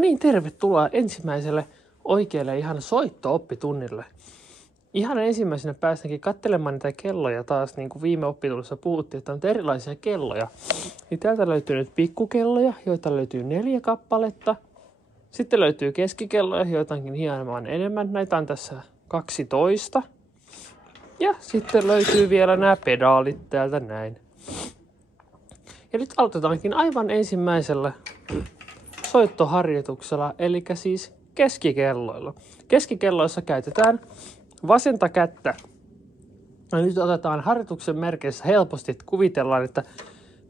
niin, tervetuloa ensimmäiselle oikealle ihan soitto-oppitunnille. Ihan ensimmäisenä päästäänkin katselemaan niitä kelloja taas, niin kuin viime oppitunnissa puhuttiin, että on erilaisia kelloja. Niin täältä löytyy nyt pikkukelloja, joita löytyy 4 kappaletta. Sitten löytyy keskikelloja, joita onkin hieman enemmän. Näitä on tässä 12. Ja sitten löytyy vielä nämä pedaalit täältä näin. Ja nyt aloitetaankin aivan ensimmäisellä soittoharjoituksella, eli siis keskikelloilla. Keskikelloissa käytetään vasenta kättä. Ja nyt otetaan harjoituksen merkeissä helposti, että kuvitellaan, että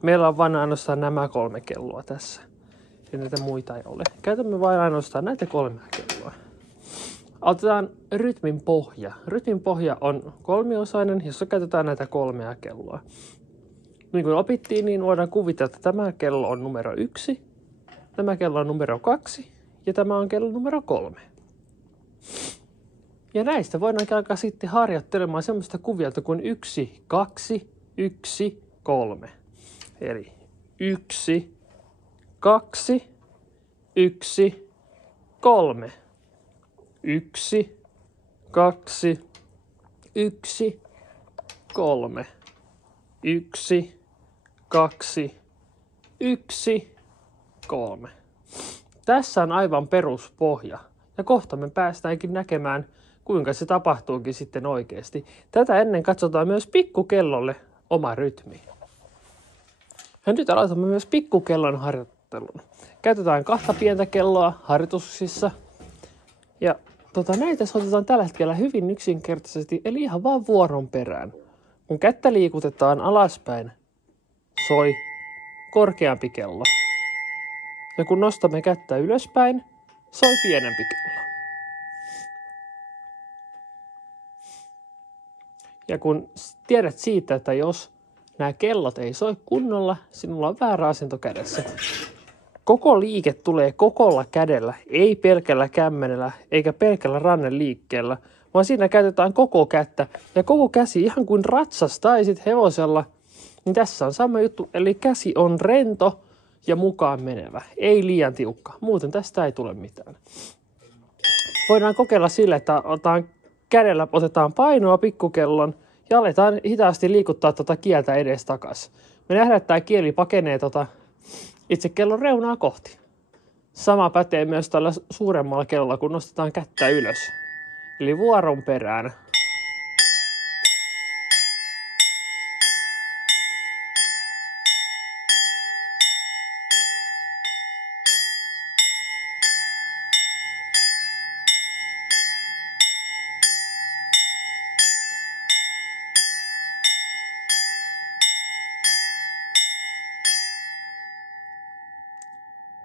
meillä on vain ainoastaan nämä 3 kelloa tässä. Ja näitä muita ei ole. Käytämme vain ainoastaan näitä 3 kelloa. Otetaan rytmin pohja. Rytmin pohja on kolmiosainen, jossa käytetään näitä 3 kelloa. Niin kuin opittiin, niin voidaan kuvitella, että tämä kello on numero 1, tämä kello on numero 2 ja tämä on kello numero 3. Ja näistä voidaan alkaa sitten harjoittelemaan semmoista kuviota kuin 1, 2, 1, 3. Eli 1, 2, 1, 3. 1, 2, 1, 3. 1, 2, 1, 3. Tässä on aivan peruspohja. Ja kohta me päästäänkin näkemään, kuinka se tapahtuukin sitten oikeasti. Tätä ennen katsotaan myös pikkukellolle oma rytmi. Ja nyt aloitamme myös pikkukellon harjoittelun. Käytetään 2 pientä kelloa harjoituksissa. Ja näitä soitetaan tällä hetkellä hyvin yksinkertaisesti, eli ihan vaan vuoron perään. Kun kättä liikutetaan alaspäin, soi korkeampi kello. Ja kun nostamme kättä ylöspäin, soi pienempi kello. Ja kun tiedät siitä, että jos nämä kellot ei soi kunnolla, sinulla on väärä asento kädessä. Koko liike tulee kokolla kädellä, ei pelkällä kämmenellä eikä pelkällä rannen liikkeellä, vaan siinä käytetään koko kättä. Ja koko käsi ihan kuin ratsastaisit hevosella, niin tässä on sama juttu. Eli käsi on rento ja mukaan menevä, ei liian tiukka. Muuten tästä ei tule mitään. Voidaan kokeilla sillä, että kädellä otetaan painoa pikkukellon ja aletaan hitaasti liikuttaa kieltä edestakas. Me nähdään, että tämä kieli pakenee itse kellon reunaa kohti. Sama pätee myös tällä suuremmalla kellolla, kun nostetaan kättä ylös. Eli vuoron perään.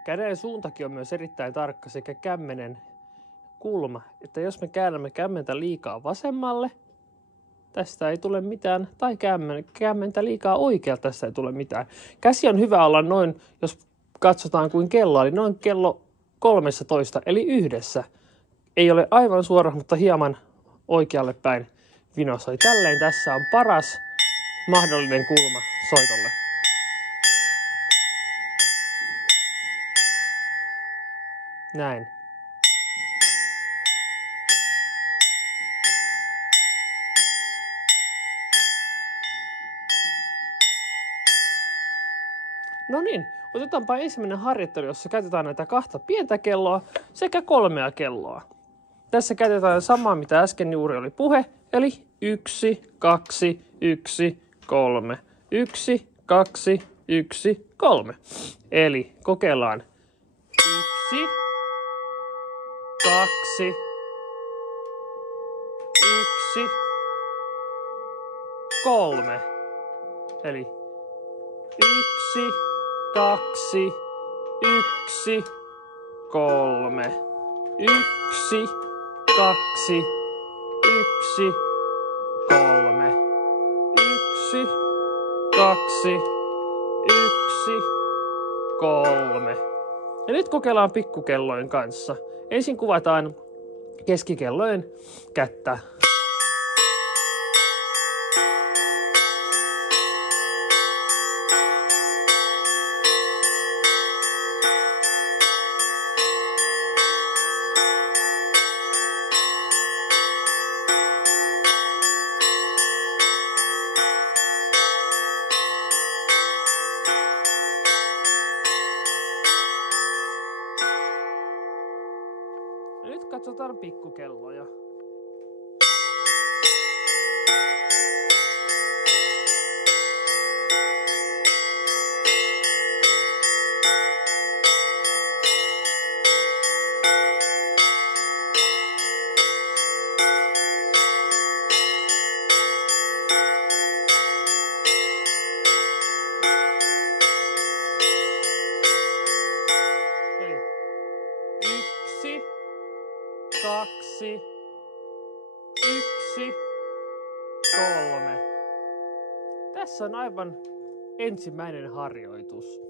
Käden suuntakin on myös erittäin tarkka sekä kämmenen kulma, että jos me käännämme kämmentä liikaa vasemmalle, tästä ei tule mitään, tai kämmentä liikaa oikealta, tästä ei tule mitään. Käsi on hyvä olla noin, jos katsotaan kuin kello, eli noin kello 13, eli yhdessä. Ei ole aivan suora, mutta hieman oikealle päin vinossa. Eli tälleen tässä on paras mahdollinen kulma soitolle. Näin. No niin, otetaanpa ensimmäinen harjoittelu, jossa käytetään näitä 2 pientä kelloa sekä 3 kelloa. Tässä käytetään samaa, mitä äsken juuri oli puhe, eli 1, 2, 1, 3. 1, 2, 1, 3. Eli kokeillaan 1, 2, 1, 3. Eli 1, 2, 1, 3. 1, 2, 1, 3. 1, 2, 1, 3. Ja nyt kokeillaan pikkukellojen kanssa. Ensin kuvataan keskikellojen kättä. Ja nyt katsotaan pikkukelloja. Eli 1, 2, 1, 3. Tässä on aivan ensimmäinen harjoitus.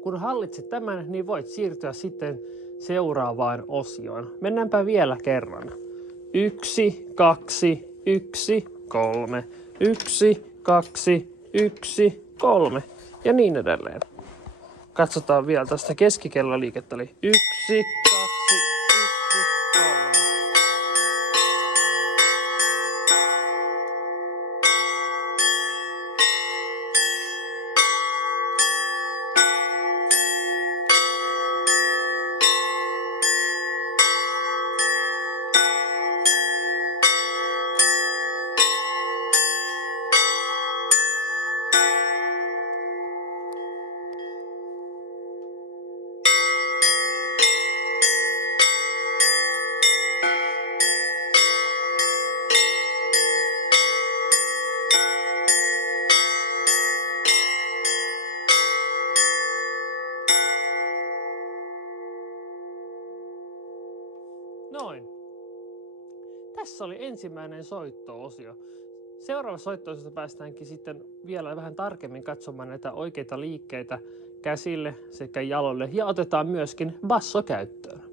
Kun hallitset tämän, niin voit siirtyä sitten seuraavaan osioon. Mennäänpä vielä kerran. 1, 2, 1, 3. 1, 2, 1, 3. Ja niin edelleen. Katsotaan vielä tästä keskikelloliikettä. Eli 1, 2, 1, 3. Noin. Tässä oli ensimmäinen soitto-osio. Seuraavassa soitto-osiossa päästäänkin sitten vielä vähän tarkemmin katsomaan näitä oikeita liikkeitä käsille sekä jaloille ja otetaan myöskin basso käyttöön.